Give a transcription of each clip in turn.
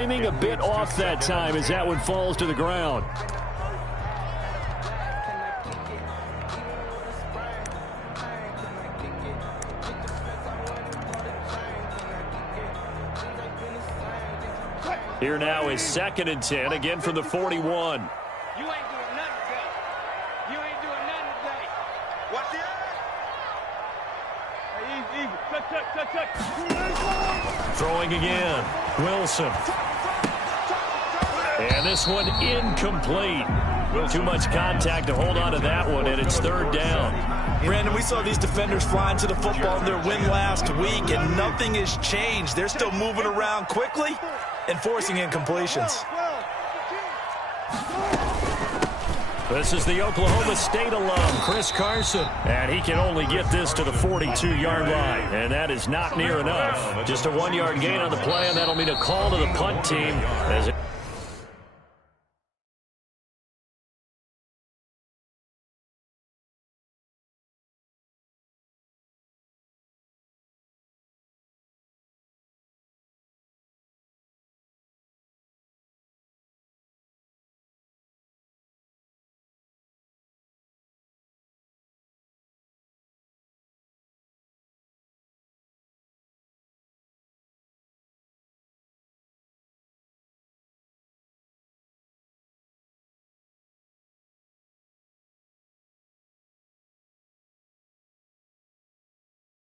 Timing a bit off that time as that one falls to the ground. Here now is 2nd and 10, again from the 41. You ain't doing nothing today. You ain't doing nothing today. What's the Hey, easy. Touch. Throwing again. Wilson. And this one incomplete. Too much contact to hold on to that one, and it's 3rd down. Brandon, we saw these defenders flying to the football in their win last week, and nothing has changed. They're still moving around quickly and forcing incompletions. This is the Oklahoma State alum, Chris Carson. And he can only get this to the 42-yard line. And that is not near enough. Just a 1-yard gain on the play, and that'll mean a call to the punt team. As it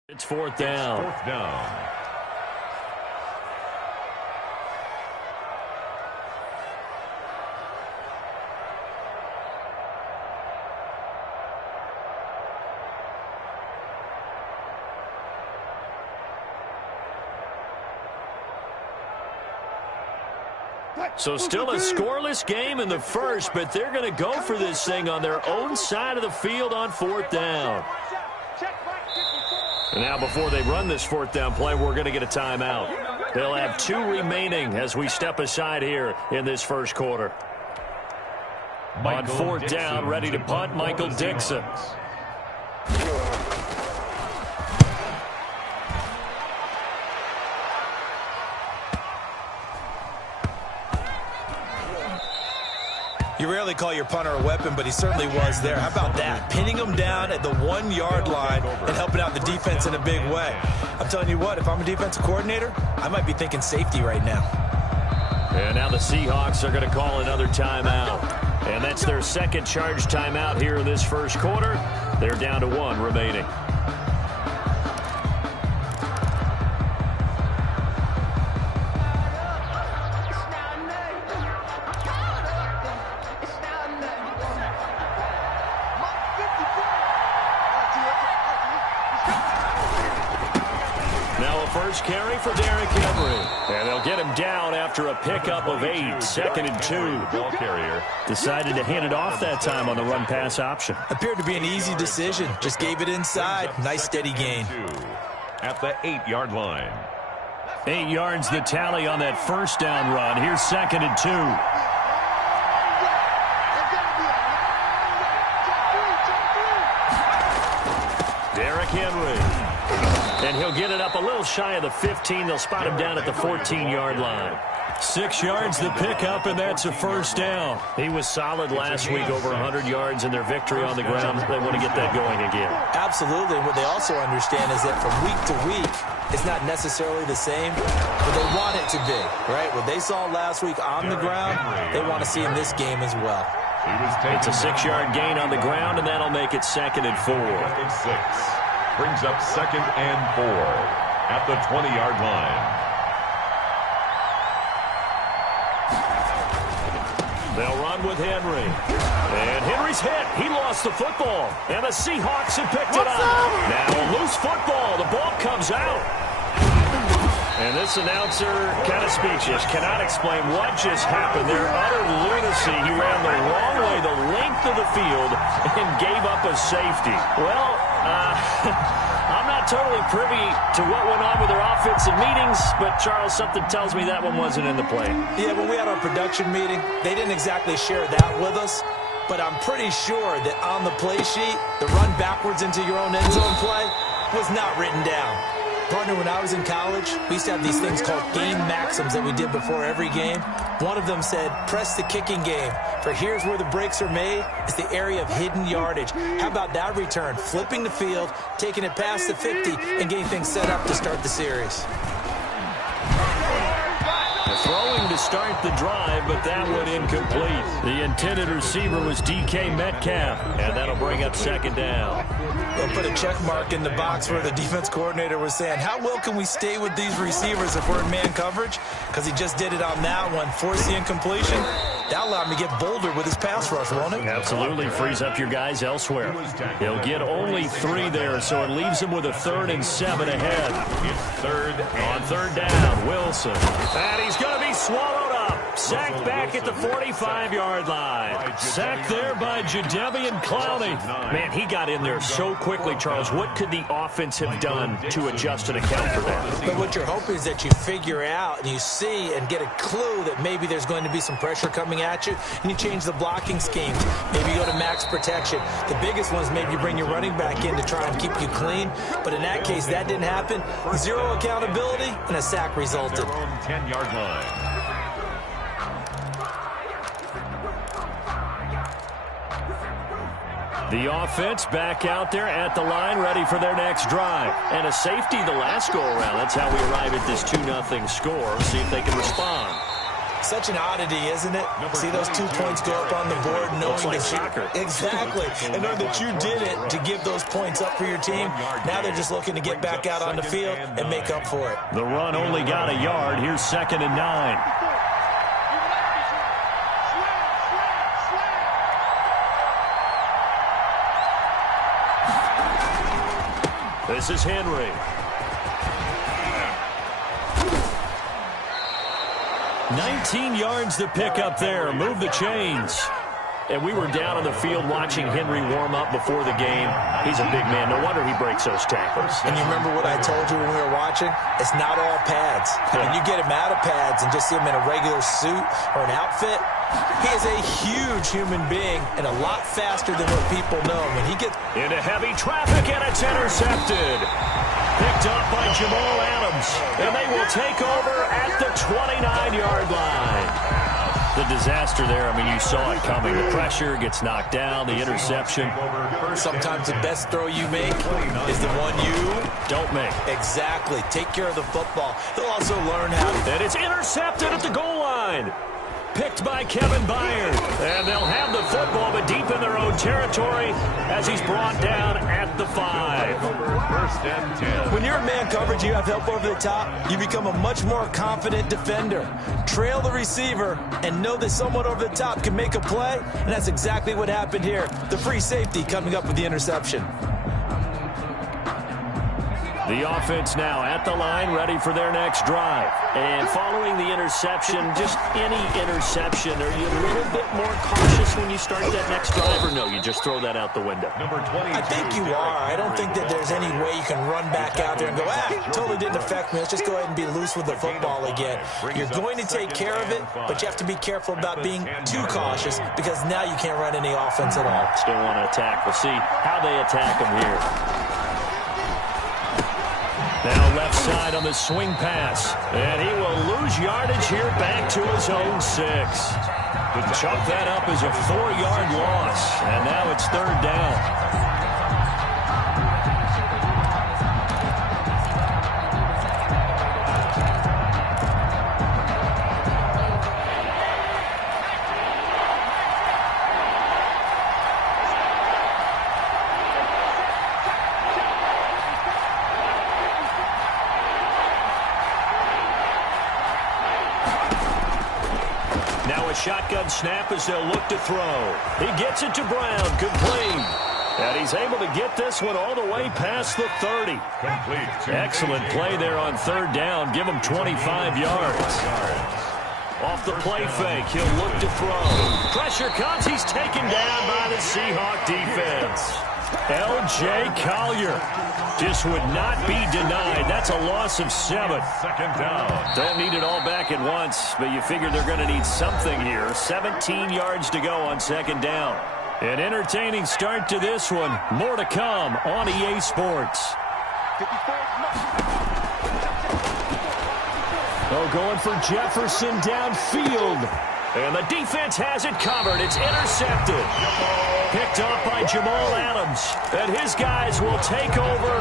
It's 4th down. So still a scoreless game in the first, but they're going to go for this thing on their own side of the field on 4th down. And now before they run this 4th down play, we're going to get a timeout. They'll have 2 remaining as we step aside here in this first quarter. On 4th down, ready to punt, Michael Dixon. You rarely call your punter a weapon, but he certainly was there. How about that? Pinning him down at the 1-yard line and helping out the defense in a big way. I'm telling you what, if I'm a defensive coordinator, I might be thinking safety right now. And now the Seahawks are going to call another timeout. And that's their 2nd charge timeout here in this first quarter. They're down to 1 remaining. First carry for Derrick Henry. And they'll get him down after a pickup of 8. 2nd and 2. Ball carrier decided to hand it off that time on the run-pass option. Appeared to be an easy decision. Just gave it inside. Nice steady gain. At the 8-yard line. 8 yards the tally on that first down run. Here's 2nd and 2. Derrick Henry. And he'll get it up a little shy of the 15. They'll spot him down at the 14-yard line. 6 yards the pickup, and that's a first down. He was solid last week, over 100 yards in their victory on the ground. They want to get that going again. Absolutely. And what they also understand is that from week to week, it's not necessarily the same, but they want it to be, right? What they saw last week on the ground, they want to see in this game as well. It's a 6-yard gain on the ground, and that'll make it 2nd and 4. Brings up 2nd and 4 at the 20-yard line. They'll run with Henry. And Henry's hit. He lost the football. And the Seahawks have picked it up. Now a loose football. The ball comes out. And this announcer kind of speechless. Cannot explain what just happened. Their utter lunacy. He ran the wrong way the length of the field and gave up a safety. Well, I'm not totally privy to what went on with their offensive meetings, but, Charles, something tells me that one wasn't in the play. Yeah, when we had our production meeting, they didn't exactly share that with us, but I'm pretty sure that on the play sheet, the run backwards into your own end zone play was not written down. Partner, when I was in college, we used to have these things called game maxims that we did before every game. One of them said, press the kicking game. For here's where the breaks are made. It's the area of hidden yardage. How about that return? Flipping the field, taking it past the 50, and getting things set up to start the series. Throwing to start the drive, but that one incomplete. The intended receiver was DK Metcalf, and that'll bring up second down. They'll put a check mark in the box where the defense coordinator was saying, how well can we stay with these receivers if we're in man coverage? Because he just did it on that one, forced the incompletion. That allowed him to get bolder with his pass rush, won't it? Absolutely. Frees up your guys elsewhere. He'll get only 3 there, so it leaves him with a 3rd and 7 ahead. On third down, Wilson. And he's going to be swallowed up. Sacked back at the 45-yard line. Sacked there by Jadeveon Clowney. Man, he got in there so quickly, Charles. What could the offense have done to adjust and account for that? But what you're hoping is that you figure out and you see and get a clue that maybe there's going to be some pressure coming at you, and you change the blocking schemes. Maybe you go to max protection. The biggest one is maybe you bring your running back in to try and keep you clean. But in that case, that didn't happen. 0 accountability, and a sack resulted. 10-yard line. The offense back out there at the line, ready for their next drive. And a safety the last go-around. That's how we arrive at this 2-0 score. See if they can respond. Such an oddity, isn't it? See those 2 points go up on the board, knowing like that soccer. Exactly. And knowing that you did it to give those points up for your team. Now they're just looking to get back out on the field and make up for it. The run only got a yard. Here's 2nd and 9. This is Henry. 19 yards to pick up there. Move the chains. And we were down on the field watching Henry warm up before the game. He's a big man. No wonder he breaks those tackles. And you remember what I told you when we were watching? It's not all pads. When you get him out of pads and just see him in a regular suit or an outfit, he is a huge human being and a lot faster than what people know. When he gets into heavy traffic, and it's intercepted. Picked up by Jamal Adams. And they will take over at the 29-yard line. The disaster there, I mean, you saw it coming. The pressure gets knocked down, the interception. Sometimes the best throw you make is the one you don't make. Exactly. Take care of the football. They'll also learn how to. And it's intercepted at the goal line. Picked by Kevin Byard. And they'll have the football, but deep in their own territory as he's brought down at the 5. 1st and 10. When you're in man coverage, you have help over the top, you become a much more confident defender. Trail the receiver and know that someone over the top can make a play, and that's exactly what happened here. The free safety coming up with the interception. The offense now at the line, ready for their next drive. And following the interception, just any interception, are you a little bit more cautious when you start that next drive, or no, you just throw that out the window? Number 20. I think you are. I don't think that there's any way you can run back out there and go, totally didn't affect me. Let's just go ahead and be loose with the football again. You're going to take care of it, but you have to be careful about being too cautious because now you can't run any offense at all. Still want to attack. We'll see how they attack them here. Now left side on the swing pass. And he will lose yardage here back to his own 6. Chop that up as a 4-yard loss. And now it's 3rd down. Shotgun snap as they'll look to throw. He gets it to Brown, complete. And he's able to get this one all the way past the 30. Complete. Excellent play there on 3rd down. Give him 25 yards. Off the play fake, he'll look to throw. Pressure comes, he's taken down by the Seahawk defense. L.J. Collier just would not be denied. That's a loss of 7. 2nd down. Don't need it all back at once, but you figure they're going to need something here. 17 yards to go on 2nd down. An entertaining start to this one. More to come on EA Sports. 54. Oh, going for Jefferson downfield. And the defense has it covered. It's intercepted. Picked off by Jamal Adams. And his guys will take over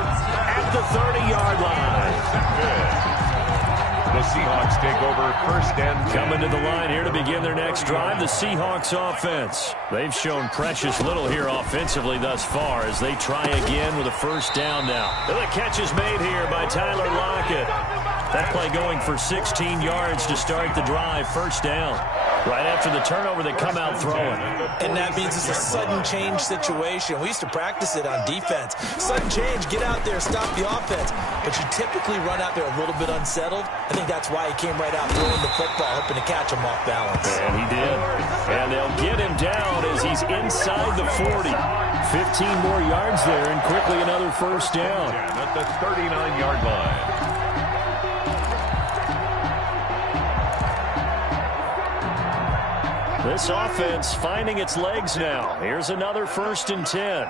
at the 30-yard line. The Seahawks take over first and 10. Coming to the line here to begin their next drive, the Seahawks offense. They've shown precious little here offensively thus far as they try again with a first down now. And the catch is made here by Tyler Lockett. That play going for 16 yards to start the drive, first down. Right after the turnover, they come out throwing. And that means it's a sudden change situation. We used to practice it on defense. Sudden change, get out there, stop the offense. But you typically run out there a little bit unsettled. I think that's why he came right out throwing the football, hoping to catch him off balance. And he did. And they'll get him down as he's inside the 40. 15 more yards there and quickly another first down. At the 39-yard line. This offense finding its legs now. Here's another first and 10.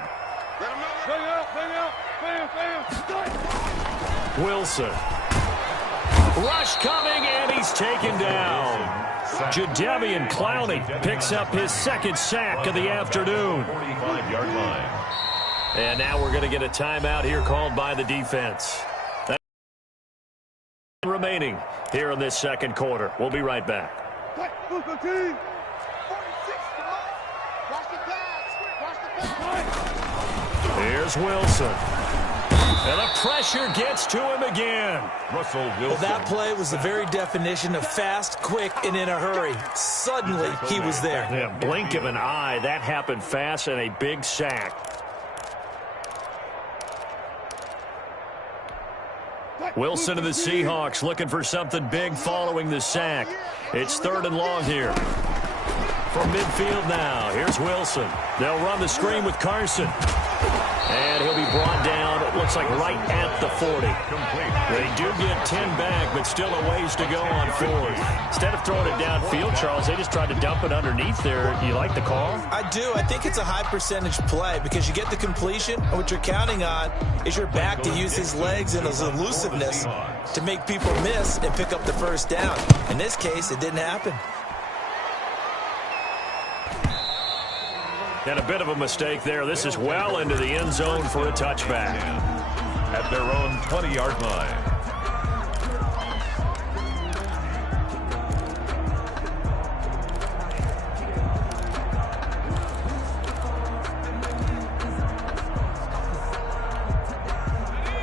Wilson. Rush coming, and he's taken down. Jadeveon Clowney picks up his second sack of the afternoon. 45-yard line. And now we're going to get a timeout here called by the defense. That's remaining here in this second quarter. We'll be right back. Here's Wilson. And the pressure gets to him again. Russell Wilson. Well, that play was the very definition of fast, quick, and in a hurry. Suddenly, he was there. Yeah, blink of an eye. That happened fast and a big sack. Wilson and the Seahawks looking for something big following the sack. It's third and long here. From midfield now, here's Wilson. They'll run the screen with Carson. And he'll be brought down, it looks like right at the 40. They do get 10 back, but still a ways to go on fourth. Instead of throwing it downfield, Charles, they just tried to dump it underneath there. Do you like the call? I do. I think it's a high percentage play because you get the completion, and what you're counting on is your back to use his legs and his elusiveness to make people miss and pick up the first down. In this case, it didn't happen. And a bit of a mistake there. This is well into the end zone for a touchback. At their own 20-yard line.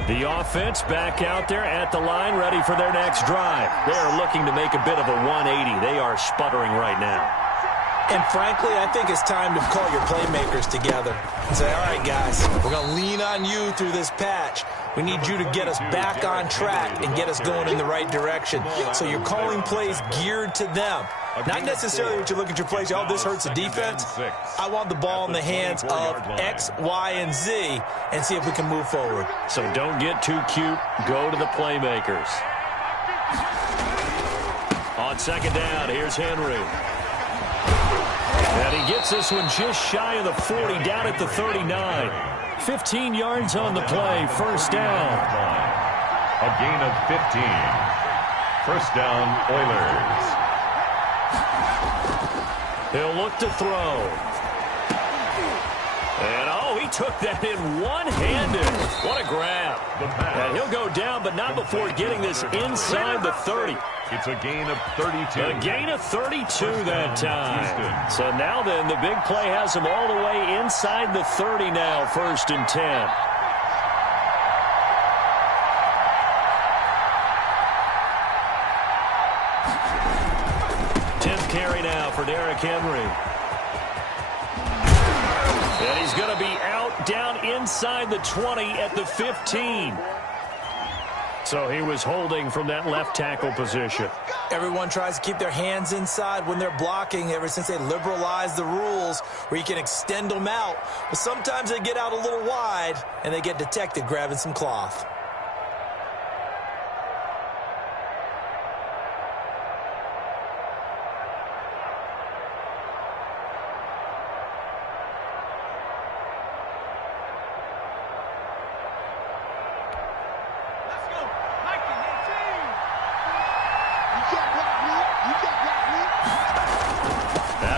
The offense back out there at the line, ready for their next drive. They are looking to make a bit of a 180. They are sputtering right now. And frankly, I think it's time to call your playmakers together and say, all right, guys, we're going to lean on you through this patch. We need you to get us back on track and get us going in the right direction. So you're calling plays geared to them. Not necessarily what you look at your plays, oh, this hurts the defense. I want the ball in the hands of X, Y, and Z and see if we can move forward. So don't get too cute. Go to the playmakers. On second down, here's Henry. And he gets this one just shy of the 40, down at the 39. 15 yards on the play, first down. A gain of 15. First down, Oilers. He'll look to throw. And, oh, he took that in one-handed. What a grab. And he'll go down, but not before getting this inside the 30. It's a gain of 32. A gain of 32 that time. So now then, the big play has him all the way inside the 30 now, first and 10. 10th carry now for Derrick Henry. And he's going to be out down inside the 20 at the 15. So he was holding from that left tackle position. Everyone tries to keep their hands inside when they're blocking ever since they liberalized the rules where you can extend them out. But sometimes they get out a little wide and they get detected grabbing some cloth.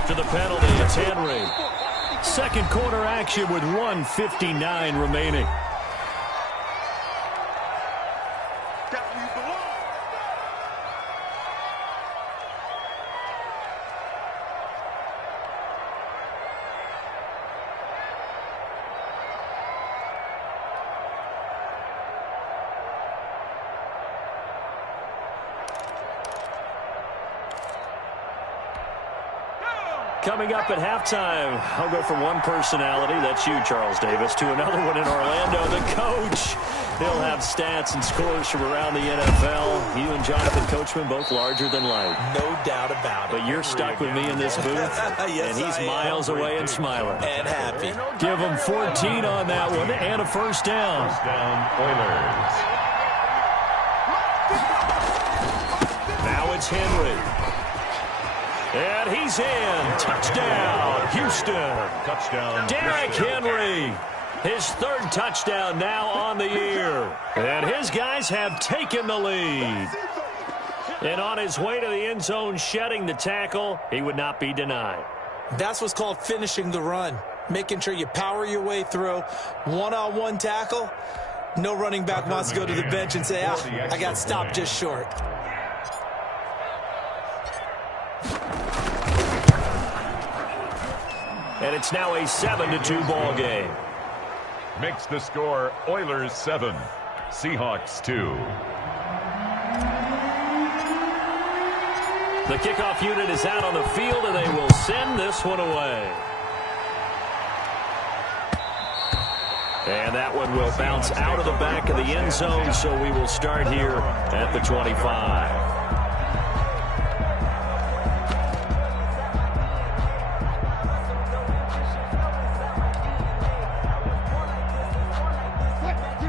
After the penalty, it's Henry. Second quarter action with 1:59 remaining. Coming up at halftime, I'll go from one personality, that's you, Charles Davis, to another one in Orlando, the coach. He'll have stats and scores from around the NFL. You and Jonathan Coachman both larger than life. No doubt about it. But you're stuck with me in this booth, yes, and he's miles away and smiling. And happy. Give him 14 on that one and a first down. First down, Oilers. Now it's Henry. And he's in. Touchdown, Houston. Touchdown, Derrick Henry. His third touchdown now on the year. And his guys have taken the lead. And on his way to the end zone, shedding the tackle, he would not be denied. That's what's called finishing the run. Making sure you power your way through. One-on-one tackle. No running back wants to go to the bench and say, I got stopped just short. And it's now a 7-2 ball game. Makes the score Oilers 7, Seahawks 2. The kickoff unit is out on the field, and they will send this one away. And that one will bounce out of the back of the end zone, so we will start here at the 25.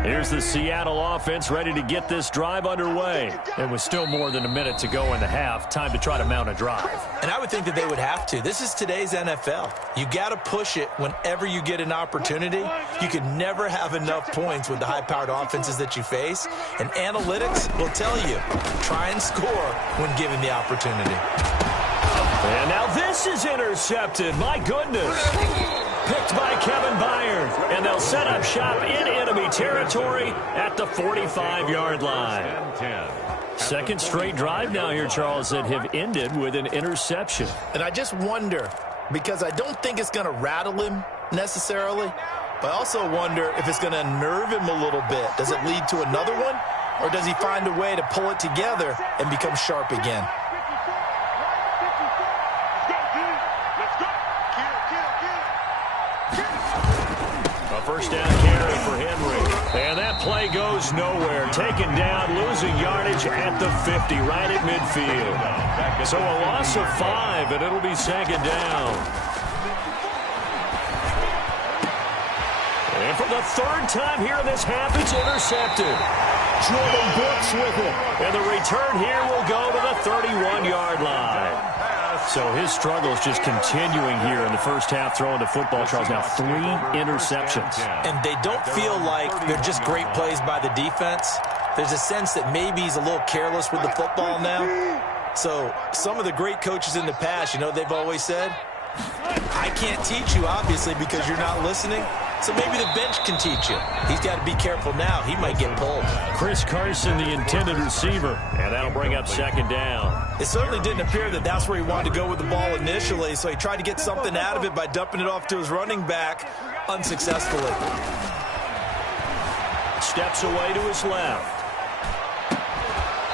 Here's the Seattle offense ready to get this drive underway. And with still more than a minute to go in the half, time to try to mount a drive. And I would think that they would have to. This is today's NFL. You got to push it whenever you get an opportunity. You can never have enough points with the high-powered offenses that you face. And analytics will tell you, try and score when given the opportunity. And now this is intercepted. My goodness. Picked by Kevin Byard. And they'll set up shop in enemy territory at the 45-yard line. Second straight drive now here, Charles, that have ended with an interception. And I just wonder, because I don't think it's going to rattle him necessarily, but I also wonder if it's going to unnerve him a little bit. Does it lead to another one, or does he find a way to pull it together and become sharp again? First down carry for Henry. And that play goes nowhere. Taken down, losing yardage at the 50, right at midfield. So a loss of 5, and it'll be second down. And for the third time here in this half, it's intercepted. Jordan Brooks with it. And the return here will go to the 31-yard line. So his struggles just continuing here in the first half, throwing the football. Charles, now 3 interceptions. And they don't feel like they're just great plays by the defense. There's a sense that maybe he's a little careless with the football now. So some of the great coaches in the past, you know, they've always said, I can't teach you, obviously, because you're not listening. So maybe the bench can teach you. He's got to be careful now. He might get pulled. Chris Carson, the intended receiver, and that'll bring up second down. It certainly didn't appear that that's where he wanted to go with the ball initially, so he tried to get something out of it by dumping it off to his running back unsuccessfully. Steps away to his left.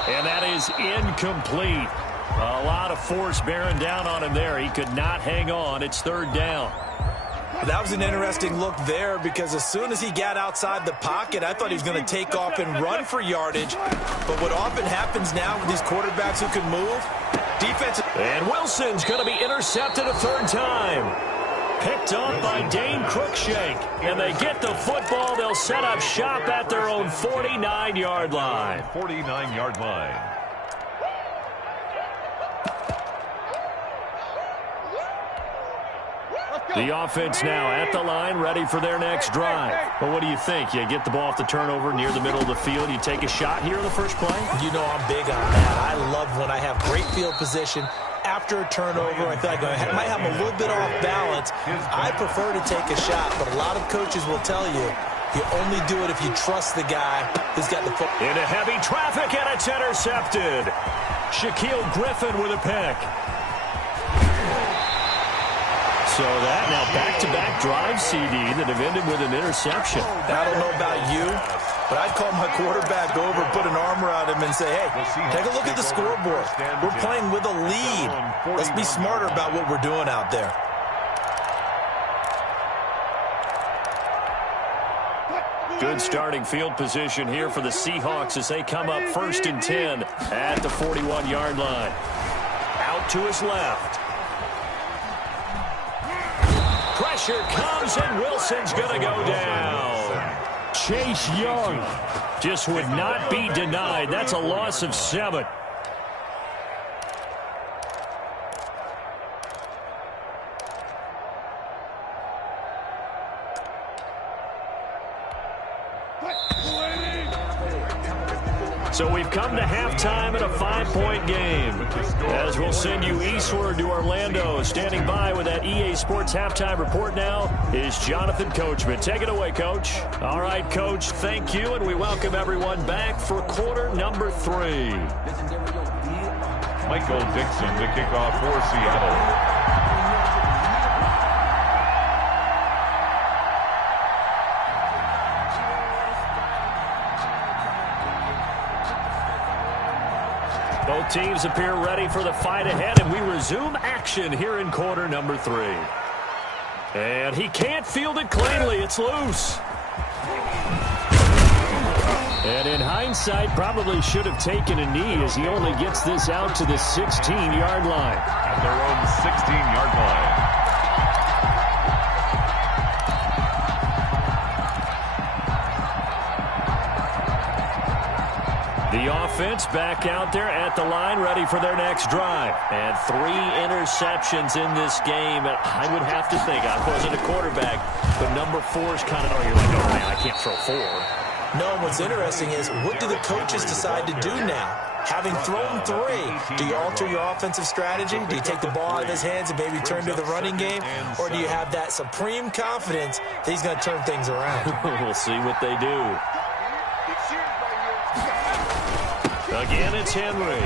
And that is incomplete. A lot of force bearing down on him there. He could not hang on. It's third down. That was an interesting look there because as soon as he got outside the pocket, I thought he was going to take off and run for yardage. But what often happens now with these quarterbacks who can move, defense. And Wilson's going to be intercepted a third time. Picked up by Dane Cruikshank. And they get the football. They'll set up shop at their own 49-yard line. 49-yard line. The offense now at the line, ready for their next drive. But what do you think? You get the ball off the turnover near the middle of the field. You take a shot here in the first play? You know I'm big on that. I love when I have great field position. After after a turnover. I feel like I might have him a little bit off balance. I prefer to take a shot, but a lot of coaches will tell you, you only do it if you trust the guy who's got the football. Into heavy traffic, and it's intercepted. Shaquille Griffin with a pick. So that now back-to-back drive CD that have ended with an interception. I don't know about you, but I'd call my quarterback over, put an arm around him, and say, hey, take a look at the scoreboard. We're playing with a lead. Let's be smarter about what we're doing out there. Good starting field position here for the Seahawks as they come up 1st and 10 at the 41-yard line. Out to his left. Pressure comes, and Wilson's going to go down. Chase Young just would not be denied. That's a loss of 7. So we've come to halftime in a 5-point game. As we'll send you eastward to Orlando. Standing by with that EA Sports halftime report now is Jonathan Coachman. Take it away, Coach. All right, Coach, thank you, and we welcome everyone back for quarter number 3. Michael Dixon to kick off for Seattle. Both teams appear ready for the fight ahead, and we resume action here in quarter number 3. And he can't field it cleanly. It's loose. And in hindsight, probably should have taken a knee as he only gets this out to the 16-yard line. At their own 16-yard line. The offense back out there at the line, ready for their next drive. And 3 interceptions in this game. And I would have to think, I wasn't a quarterback, but number 4 is kind of, you're like, oh, man, I can't throw 4. No, and what's interesting is, what do the coaches decide to do now? Having thrown 3, do you alter your offensive strategy? Do you take the ball out of his hands and maybe turn to the running game? Or do you have that supreme confidence that he's going to turn things around? We'll see what they do. Again, it's Henry.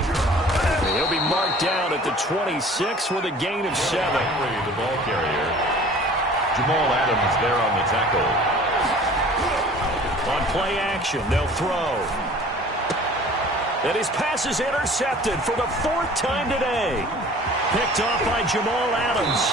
He'll be marked down at the 26 with a gain of 7. Henry, the ball carrier. Jamal Adams there on the tackle. On play action, they'll throw. And his pass is intercepted for the 4th time today. Picked off by Jamal Adams.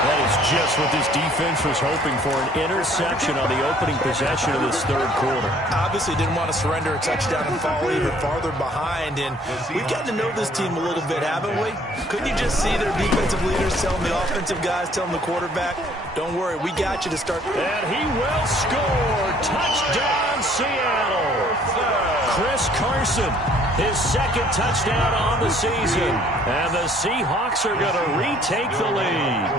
That is just what this defense was hoping for, an interception on the opening possession of this 3rd quarter. Obviously didn't want to surrender a touchdown and fall even farther behind, and we've gotten to know this team a little bit, haven't we? Couldn't you just see their defensive leaders telling the offensive guys, telling the quarterback, don't worry, we got you to start. And he will score. Touchdown, Seattle. Chris Carson, his 2nd touchdown on the season. And the Seahawks are going to retake the lead.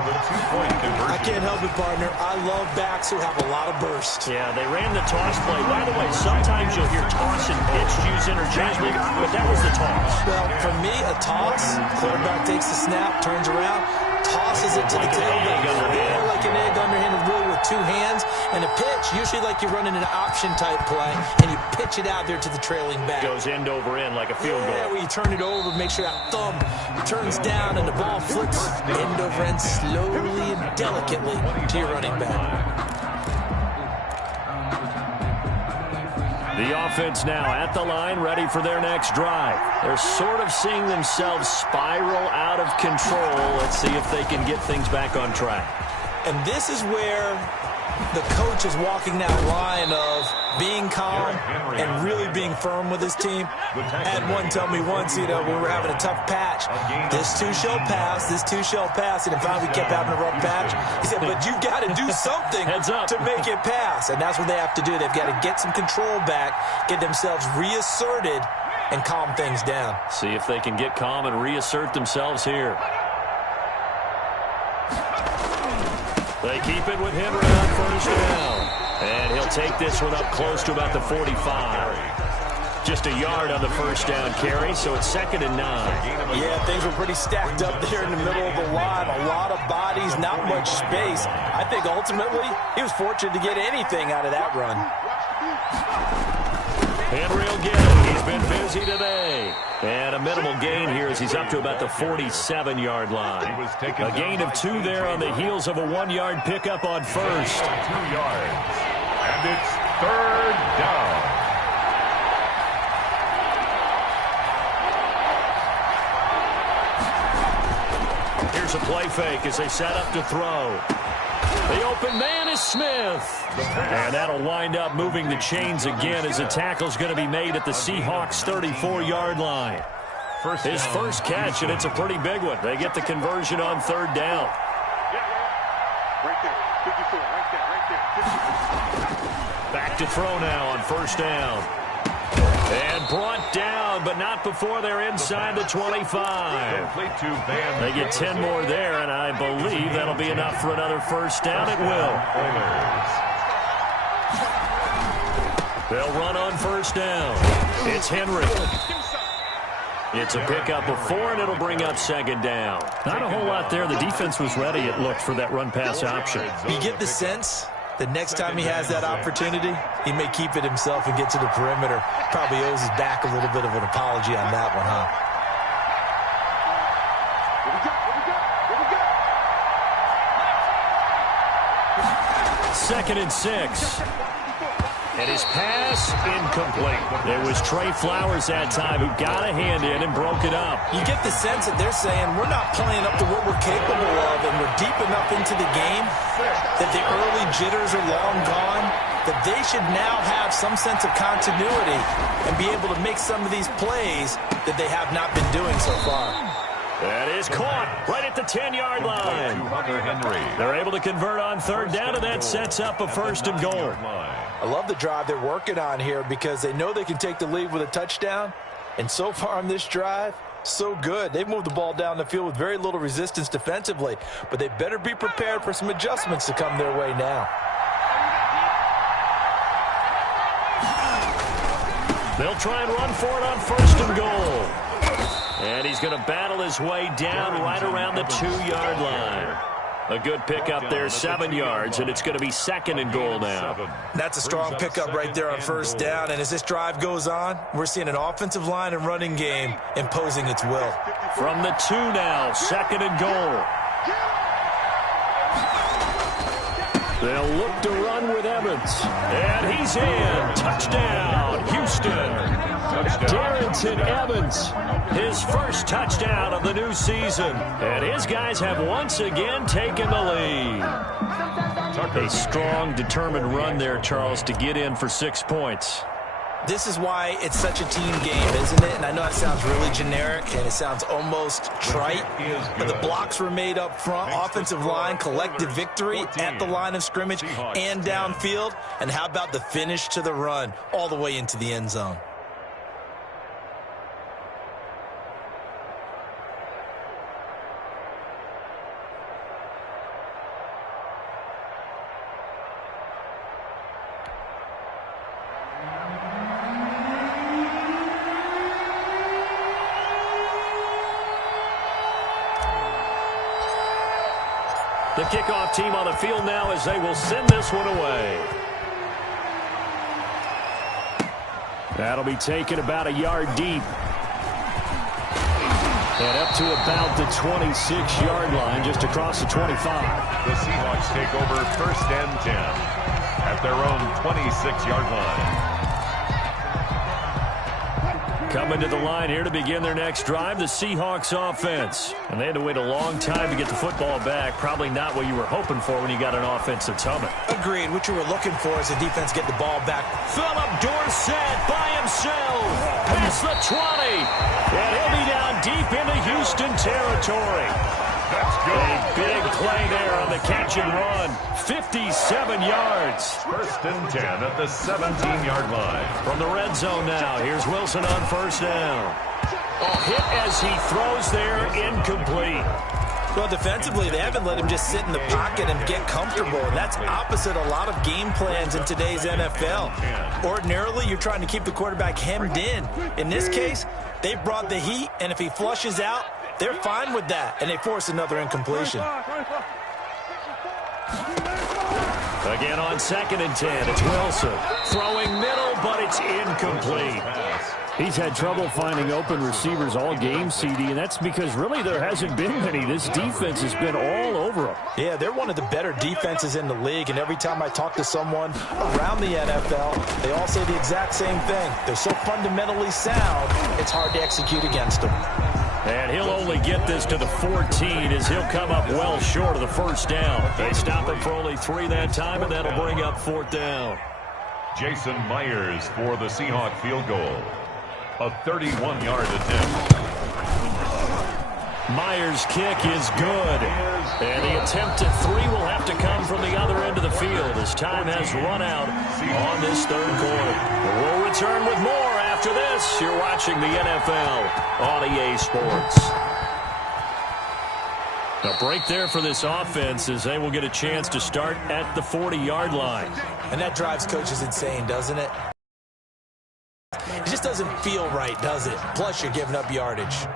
I can't help it, partner. I love backs who have a lot of burst. Yeah, they ran the toss play. By the way, sometimes you'll hear toss and pitch used interchangeably, but that was the toss. Well, for me, a toss, quarterback takes the snap, turns around, tosses it to the tailback. Yeah, like an egg underhanded really with 2 hands. And a pitch, usually like you're running an option-type play, and you pitch it out there to the trailing back. Goes end over end like a field goal. Yeah, where you turn it over, make sure that thumb turns down, and the ball flips end over end slowly and delicately to your running back. The offense now at the line, ready for their next drive. They're sort of seeing themselves spiral out of control. Let's see if they can get things back on track. And this is where the coach is walking that line of being calm and really being firm with his team. I had one tell me once, when we were having a tough patch, this too shall pass, this too shall pass. And finally we kept having a rough patch. He said, but you've got to do something to make it pass. And that's what they have to do. They've got to get some control back, get themselves reasserted, and calm things down. See if they can get calm and reassert themselves here. They keep it with Henry on 1st down. And he'll take this one up close to about the 45. Just a yard on the first down carry, so it's 2nd and 9. Yeah, things were pretty stacked up there in the middle of the line. A lot of bodies, not much space. I think ultimately he was fortunate to get anything out of that run. Henry will get it. He's been busy today. And a minimal gain here as he's up to about the 47-yard line. A gain of 2 there on the heels of a 1-yard pickup on first. 2 yards. And it's 3rd down. Here's a play fake as they set up to throw. The open man is Smith. And that'll wind up moving the chains again as the tackle's going to be made at the Seahawks 34-yard line. His first catch, and it's a pretty big one. They get the conversion on 3rd down. Right there. 54. Right there. Back to throw now on 1st down. And brought down, but not before they're inside the 25. They get 10 more there, and I believe that'll be enough for another 1st down. It will. They'll run on 1st down. It's Henry. It's a pickup of 4, and it'll bring up 2nd down. Not a whole lot there. The defense was ready, it looked, for that run-pass option. You get the sense the next time he has that opportunity, he may keep it himself and get to the perimeter. Probably owes his back a little bit of an apology on that one, huh? 2nd and 6. And his pass incomplete. It was Trey Flowers that time who got a hand in and broke it up. You get the sense that they're saying we're not playing up to what we're capable of, and we're deep enough into the game that the early jitters are long gone, that they should now have some sense of continuity and be able to make some of these plays that they have not been doing so far. That is caught right at the 10-yard line. They're able to convert on 3rd down, and that sets up a 1st and goal. I love the drive they're working on here because they know they can take the lead with a touchdown. And so far on this drive, so good. They've moved the ball down the field with very little resistance defensively, but they better be prepared for some adjustments to come their way now. They'll try and run for it on 1st and goal. And he's going to battle his way down right around the 2-yard line. A good pickup there, 7 yards, and it's going to be 2nd and goal now. That's a strong pickup right there on 1st down, and as this drive goes on, we're seeing an offensive line and running game imposing its will. From the 2 now, 2nd and goal. They'll look to run with Evans. And he's in. Touchdown, Houston. Darrington Evans, his first touchdown of the new season. And his guys have once again taken the lead. A strong, determined run there, Charles, to get in for 6 points. This is why it's such a team game, isn't it? And I know it sounds really generic and it sounds almost trite, but the blocks were made up front, offensive line, collective victory at the line of scrimmage and downfield. And how about the finish to the run all the way into the end zone? The kickoff team on the field now as they will send this one away. That'll be taken about a yard deep. And up to about the 26-yard line, just across the 25. The Seahawks take over 1st and 10 at their own 26-yard line. Coming to the line here to begin their next drive, the Seahawks offense. And they had to wait a long time to get the football back. Probably not what you were hoping for when you got an offense that's humming. Agreed. What you were looking for is the defense get the ball back. Philip Dorsett by himself. Past the 20. And he'll be down deep into Houston territory. A big play there on the catch and run. 57 yards. 1st and 10 at the 17-yard line. From the red zone now, here's Wilson on 1st down. A hit as he throws there, incomplete. Well, defensively, they haven't let him just sit in the pocket and get comfortable, and that's opposite a lot of game plans in today's NFL. Ordinarily, you're trying to keep the quarterback hemmed in. In this case, they brought the heat, and if he flushes out, they're fine with that, and they force another incompletion. Again on 2nd and 10, it's Wilson. Throwing middle, but it's incomplete. He's had trouble finding open receivers all game, CD, and that's because really there hasn't been many. This defense has been all over him. Yeah, they're one of the better defenses in the league, and every time I talk to someone around the NFL, they all say the exact same thing. They're so fundamentally sound, it's hard to execute against them. And he'll only get this to the 14 as he'll come up well short of the first down. They stop him for only 3 that time, and that'll bring up 4th down. Jason Myers for the Seahawks field goal. A 31-yard attempt. Myers' kick is good. And the attempt at 3 will have to come from the other end of the field as time has run out on this 3rd quarter. We'll return with more after this. You're watching the NFL on EA Sports. A break there for this offense as they will get a chance to start at the 40-yard line. And that drives coaches insane, doesn't it? It just doesn't feel right, does it? Plus, you're giving up yardage.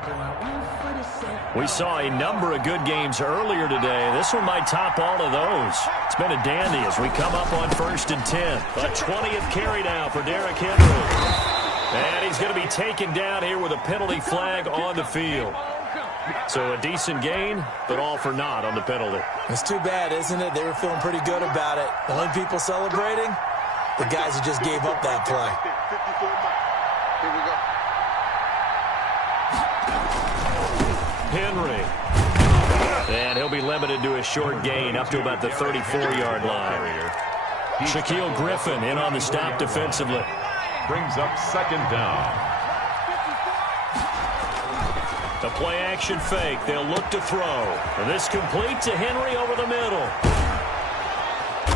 We saw a number of good games earlier today. This one might top all of those. It's been a dandy as we come up on 1st and 10. A 20th carry now for Derrick Henry. And he's going to be taken down here with a penalty flag on the field. So a decent gain, but all for naught on the penalty. It's too bad, isn't it? They were feeling pretty good about it. The only people celebrating, the guys who just gave up that play. Here we go. Henry. And he'll be limited to a short gain up to about the 34-yard line. Shaquille Griffin in on the stop defensively. Brings up 2nd down. The play-action fake. They'll look to throw. And this complete to Henry over the middle.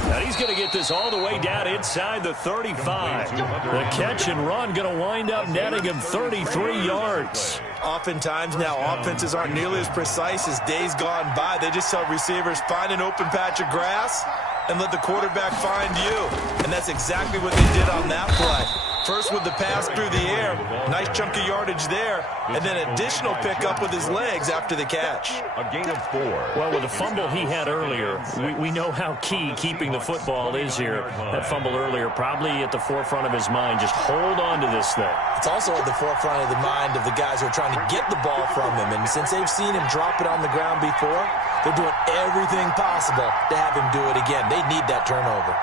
Now he's going to get this all the way down inside the 35. The catch and run going to wind up netting him 33 yards. Oftentimes now offenses aren't nearly as precise as days gone by. They just tell receivers, find an open patch of grass and let the quarterback find you. And that's exactly what they did on that play. First with the pass through the air, nice chunk of yardage there, and then additional pickup with his legs after the catch. A gain of 4. Well, with the fumble he had earlier, we know how key keeping the football is here. That fumble earlier probably at the forefront of his mind. Just hold on to this thing. It's also at the forefront of the mind of the guys who are trying to get the ball from him. And since they've seen him drop it on the ground before, they're doing everything possible to have him do it again. They need that turnover.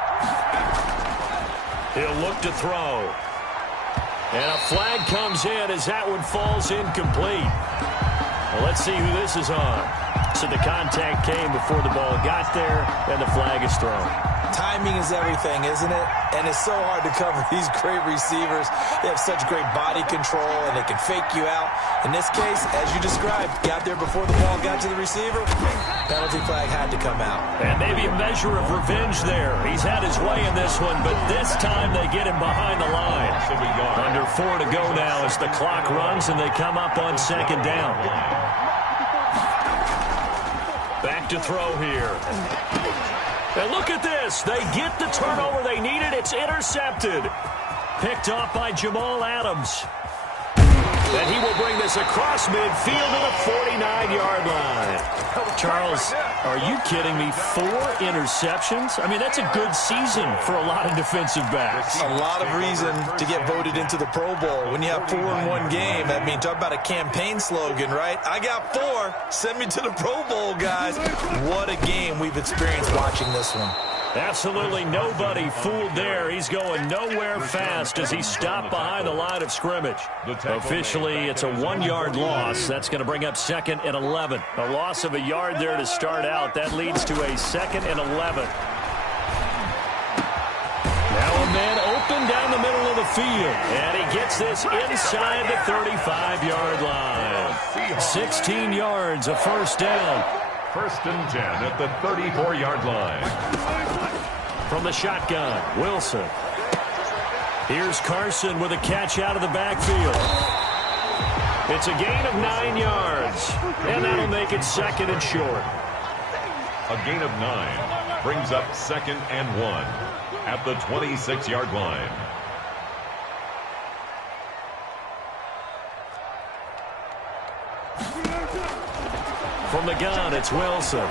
He'll look to throw. And a flag comes in as that one falls incomplete. Well, let's see who this is on. So the contact came before the ball got there, and the flag is thrown. Timing is everything, isn't it? And it's so hard to cover these great receivers. They have such great body control, and they can fake you out. In this case, as you described, got there before the ball got to the receiver. Penalty flag had to come out. And maybe a measure of revenge there. He's had his way in this one, but this time they get him behind the line. Under 4 to go now as the clock runs, and they come up on 2nd down. Back to throw here. And look at this. They get the turnover they needed. It's intercepted. Picked off by Jamal Adams. And he will bring this across midfield to the 49-yard line. Charles, are you kidding me? 4 interceptions? I mean, that's a good season for a lot of defensive backs. A lot of reason to get voted into the Pro Bowl. When you have 4 in one game, I mean, talk about a campaign slogan, right? I got 4. Send me to the Pro Bowl, guys. What a game we've experienced watching this one. Absolutely nobody fooled there. He's going nowhere fast as he stopped behind the line of scrimmage. Officially, it's a 1-yard loss. That's going to bring up 2nd and 11. A loss of a yard there to start out. That leads to a 2nd and 11. Now a man open down the middle of the field. And he gets this inside the 35-yard line. 16 yards, a first down. 1st and 10 at the 34-yard line. From the shotgun, Wilson. Here's Carson with a catch out of the backfield. It's a gain of 9 yards, and that'll make it 2nd and short. A gain of 9 brings up 2nd and 1 at the 26-yard line. From the gun, it's Wilson.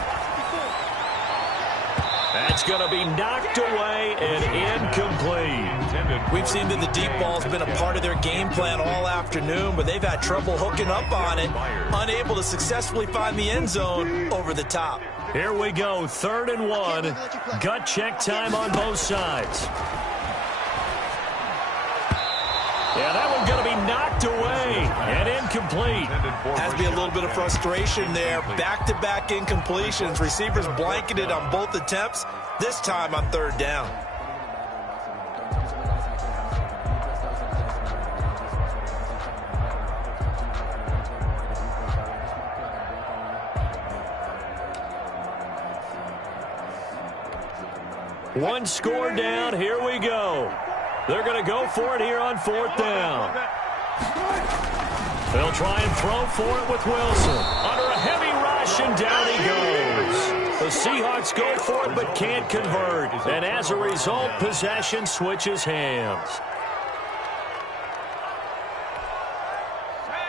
That's going to be knocked away and incomplete. We've seen that the deep ball has been a part of their game plan all afternoon, but they've had trouble hooking up on it, unable to successfully find the end zone over the top. Here we go, 3rd and 1. Gut check time on both sides. Yeah, that one's going to be knocked away and incomplete. Has to be a little bit of frustration there. Back-to-back incompletions. Receivers blanketed on both attempts, this time on 3rd down. One score down, here we go. They're going to go for it here on 4th down. They'll try and throw for it with Wilson. Under a heavy rush, and down he goes. The Seahawks go for it but can't convert. And as a result, possession switches hands.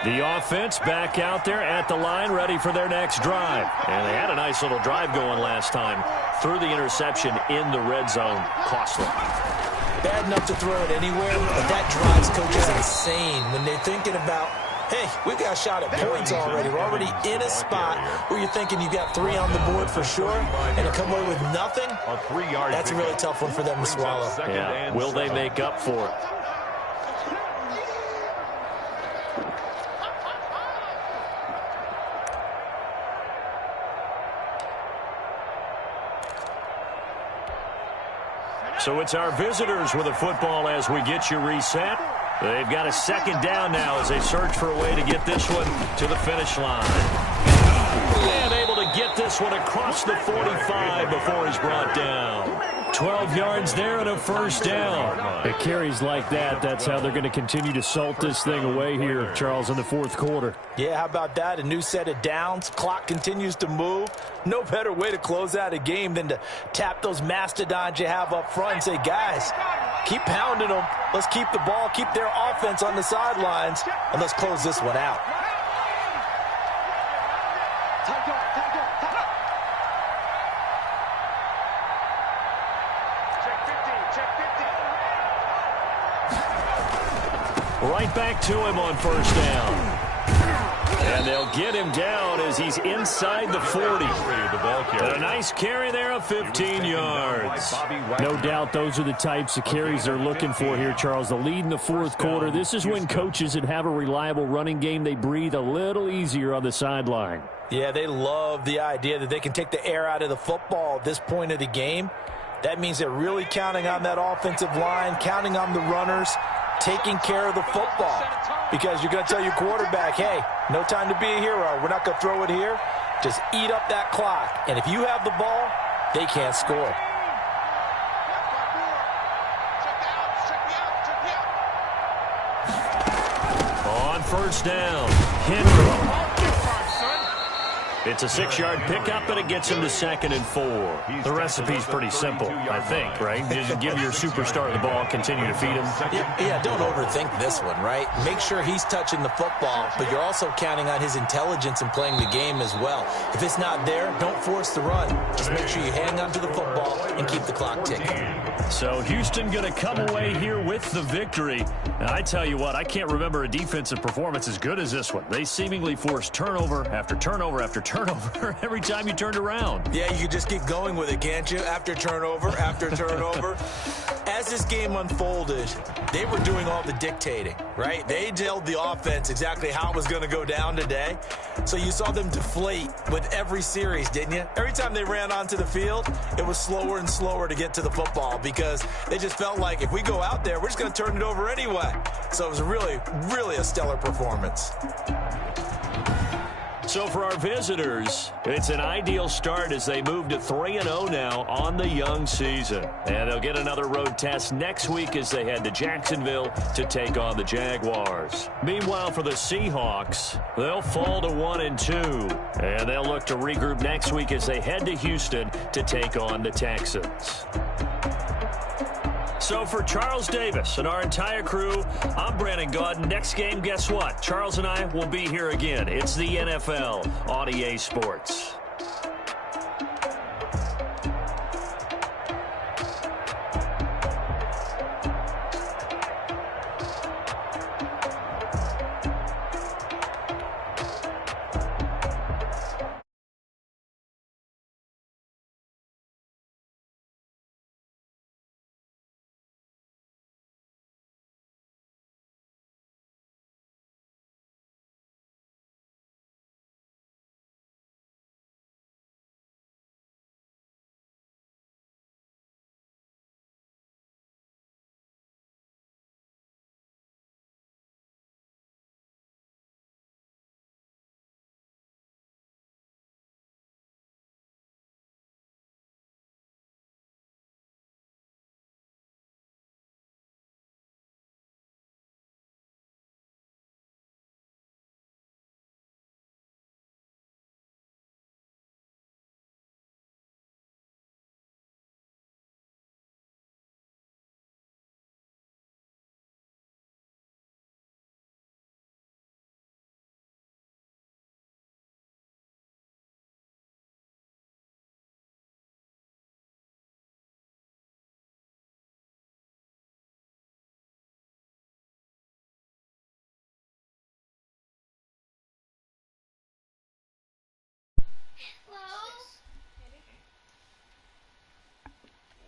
The offense back out there at the line, ready for their next drive. And they had a nice little drive going last time. Threw the interception in the red zone. Costly. Bad enough to throw it anywhere, but that drives coaches insane when they're thinking about, hey, we've got a shot at points already. We're already in a spot where you're thinking you've got 3 on the board for sure, and to come away with nothing, that's a really tough one for them to swallow. Yeah, will they make up for it? So it's our visitors with a football as we get you reset. They've got a 2nd down now as they search for a way to get this one to the finish line. And able to get this one across the 45 before he's brought down. 12 yards there and a 1st down. It carries like that. That's how they're going to continue to salt this thing away here, Charles, in the 4th quarter. Yeah, how about that? A new set of downs. Clock continues to move. No better way to close out a game than to tap those mastodons you have up front and say, guys, keep pounding them. Let's keep the ball, keep their offense on the sidelines, and let's close this one out. Right back to him on 1st down. And they'll get him down as he's inside the 40. And a nice carry there of 15 yards. No doubt those are the types of carries they're looking for here, Charles. The lead in the 4th quarter. This is when coaches that have a reliable running game, they breathe a little easier on the sideline. Yeah, they love the idea that they can take the air out of the football at this point of the game. That means they're really counting on that offensive line, counting on the runners, taking care of the football. Because you're going to tell your quarterback, hey, no time to be a hero. We're not going to throw it here. Just eat up that clock. And if you have the ball, they can't score. On 1st down, Henry. It's a 6-yard pickup, but it gets him to 2nd and 4. The recipe's pretty simple, I think, right? Just give your superstar the ball, continue to feed him. Yeah, don't overthink this one, right? Make sure he's touching the football, but you're also counting on his intelligence in playing the game as well. If it's not there, don't force the run. Just make sure you hang on to the football and keep the clock ticking. So Houston going to come away here with the victory. And I tell you what, I can't remember a defensive performance as good as this one. They seemingly forced turnover after turnover after turnover every time you turned around. Yeah, you could just keep going with it, can't you? After turnover, after turnover. As this game unfolded, they were doing all the dictating, right? They told the offense exactly how it was going to go down today. So you saw them deflate with every series, didn't you? Every time they ran onto the field, it was slower and slower to get to the football because they just felt like if we go out there, we're just going to turn it over anyway. So it was really, really a stellar performance. So for our visitors, it's an ideal start as they move to 3-0 now on the young season. And they'll get another road test next week as they head to Jacksonville to take on the Jaguars. Meanwhile, for the Seahawks, they'll fall to 1-2. And they'll look to regroup next week as they head to Houston to take on the Texans. So for Charles Davis and our entire crew, I'm Brandon Gaudin. Next game, guess what? Charles and I will be here again. It's the NFL on EA Sports.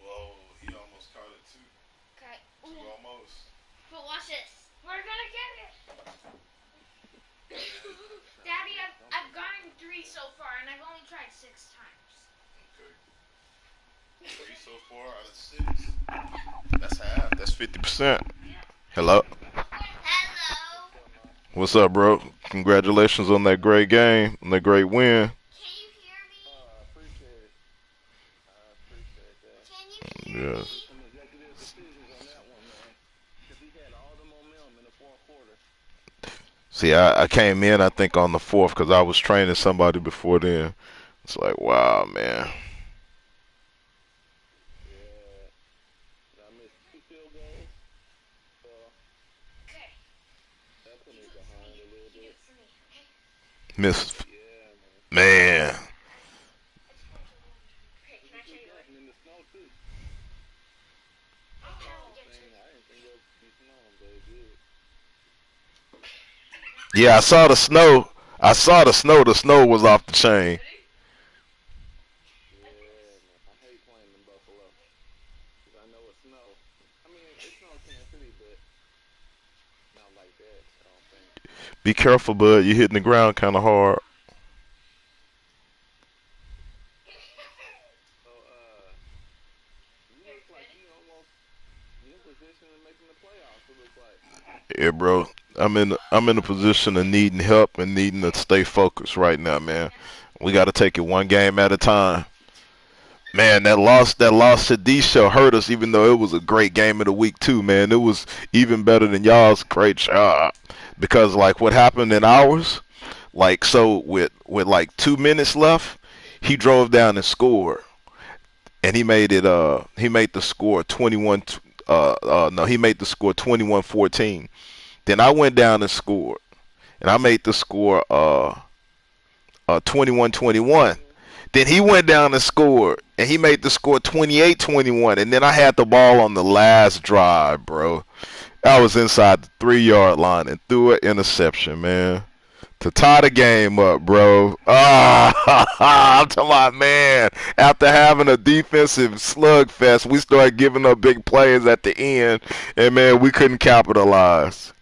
Whoa, he almost caught it too. Okay. Two almost. But watch this. We're gonna get it. Daddy, I've gotten 3 so far, and I've only tried 6 times. Okay. 3 so far out of 6. That's half. That's 50%. Hello. Hello. What's up, bro? Congratulations on that great game, on that great win. Can you hear me? Can you hear Yes. me? See, I came in, I think, on the 4th because I was training somebody before then. It's like, wow, man. Okay. Miss, man. Okay, can I show you what? Yeah, I saw the snow. I saw the snow. The snow was off the chain. Be careful, bud. You're hitting the ground kind of hard. Yeah, bro. I'm in a position of needing help and needing to stay focused right now, man. We got to take it one game at a time. Man, that loss to D show hurt us, even though it was a great game of the week too, man. It was even better than y'all's. Great job. Because like what happened in ours, like so with like 2 minutes left, he drove down and scored, and he made the score 21. No, he made the score 21-14. Then I went down and scored, and I made the score 21-21. Then he went down and scored, and he made the score 28-21. And then I had the ball on the last drive, bro. I was inside the 3-yard line and threw an interception, man, to tie the game up, bro. I'm talking about, man, after having a defensive slugfest, we started giving up big plays at the end, and, man, we couldn't capitalize.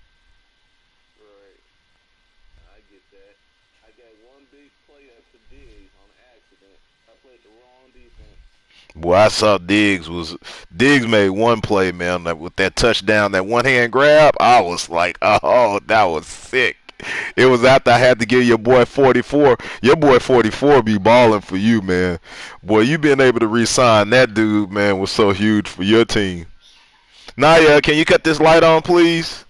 Boy, I saw Diggs made one play, man, with that touchdown, that one-hand grab. I was like, oh, that was sick. It was after I had to give your boy 44. Your boy 44 be balling for you, man. Boy, you being able to re-sign that dude, man, was so huge for your team. Naya, can you cut this light on, please?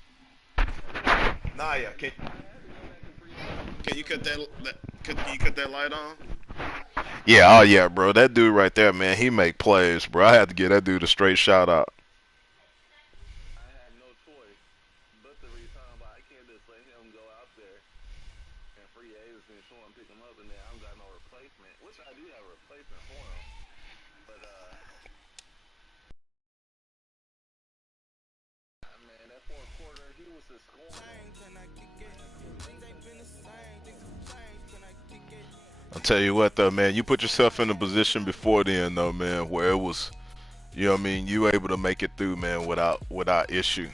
Naya, can you cut that light on? Yeah, oh yeah, bro. That dude right there, man, he make plays, bro. I had to give that dude a straight shout out. I'll tell you what though, man, you put yourself in a position before then though, man, where it was, you know what I mean, you able to make it through, man, without issue.